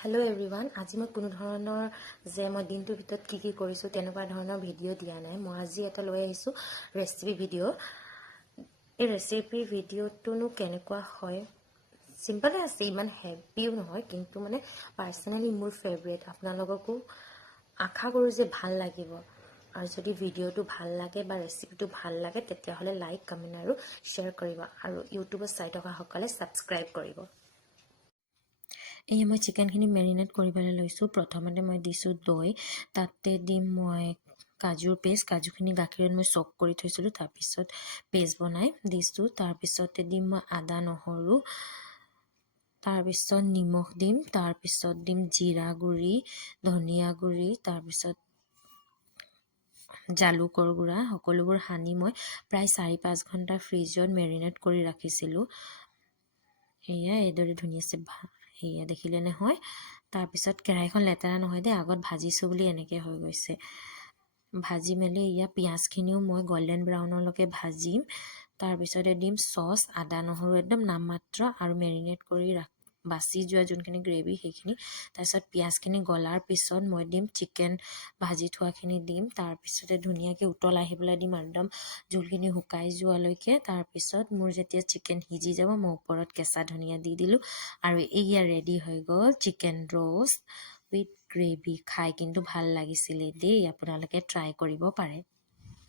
Hello' everyone. আজি মই কোনো ধৰণৰ মই দিনটোৰ ভিতৰত কি কৰিছোঁ তেনেকুৱা ধৰণৰ ভিডিঅ' দিয়া নাই। মই আজি এটা লৈ আহিছোঁ ৰেচিপি ভিডিঅ'। এই ৰেচিপি ভিডিঅ'টোনো কেনেকুৱা হয়, চিম্পলে আছে, ইমান হেভিও নহয়, কিন্তু মানে পাৰ্চনেলি মোৰ ফেভৰেট। আপোনালোককো আশা কৰোঁ যে ভাল লাগিব। আৰু যদি ভিডিঅ'টো ভাল লাগে বা ৰেচিপিটো ভাল লাগে তেতিয়াহ'লে লাইক, কমেণ্ট আৰু শ্বেয়াৰ কৰিব। আৰু ইউটিউবত চাই থকাসকলে ছাবস্ক্ৰাইব কৰিব। এই মই চিকেনখিনি মেৰিনেট কৰিবলৈ লৈছোঁ। প্ৰথমতে মই দিছোঁ দৈ, তাতে দিম মই কাজুৰ পেষ্ট। কাজুখিনি গাখীৰত মই চক কৰি থৈছিলোঁ, তাৰপিছত পেষ্ট বনাই দিছোঁ। তাৰপিছতে দিম মই আদা নহৰু, তাৰপিছত নিমখ দিম, তাৰপিছত দিম জিৰা গুড়ি, ধনিয়া গুড়ি, তাৰপিছত জালুকৰ গুড়া। সকলোবোৰ সানি মই প্ৰায় 4-5 ঘণ্টা ফ্ৰিজত মেৰিনেট কৰি ৰাখিছিলোঁ। সেয়া এইদৰে ধুনীয়াছে সেয়া দেখিলে নহয়। তাৰপিছত কেৰাহীখন লেতেৰা নহয় দেই, আগত ভাজিছোঁ বুলি এনেকৈ হৈ গৈছে। ভাজি মেলি পিঁয়াজখিনিও মই গল্ডেন ব্ৰাউনলৈকে ভাজিম। তাৰপিছতে দিম চচ, আদা নহৰু একদম নামমাত্ৰ, আৰু মেৰিনেট কৰি বাচি যোৱা যোনখিনি গ্ৰেভি সেইখিনি। তাৰপিছত পিঁয়াজখিনি গলাৰ পিছত মই দিম চিকেন ভাজি থোৱাখিনি দিম। তাৰপিছতে ধুনীয়াকৈ উতল আহিবলৈ দিম, একদম জোলখিনি শুকাই যোৱালৈকে। তাৰপিছত মোৰ যেতিয়া চিকেন সিজি যাব মই ওপৰত কেঁচা ধনিয়া দি দিলোঁ, আৰু এয়া ৰেডি হৈ গ'ল চিকেন ৰ'ষ্ট উইথ গ্ৰেভি। খাই কিন্তু ভাল লাগিছিলে দেই, আপোনালোকে ট্ৰাই কৰিব পাৰে।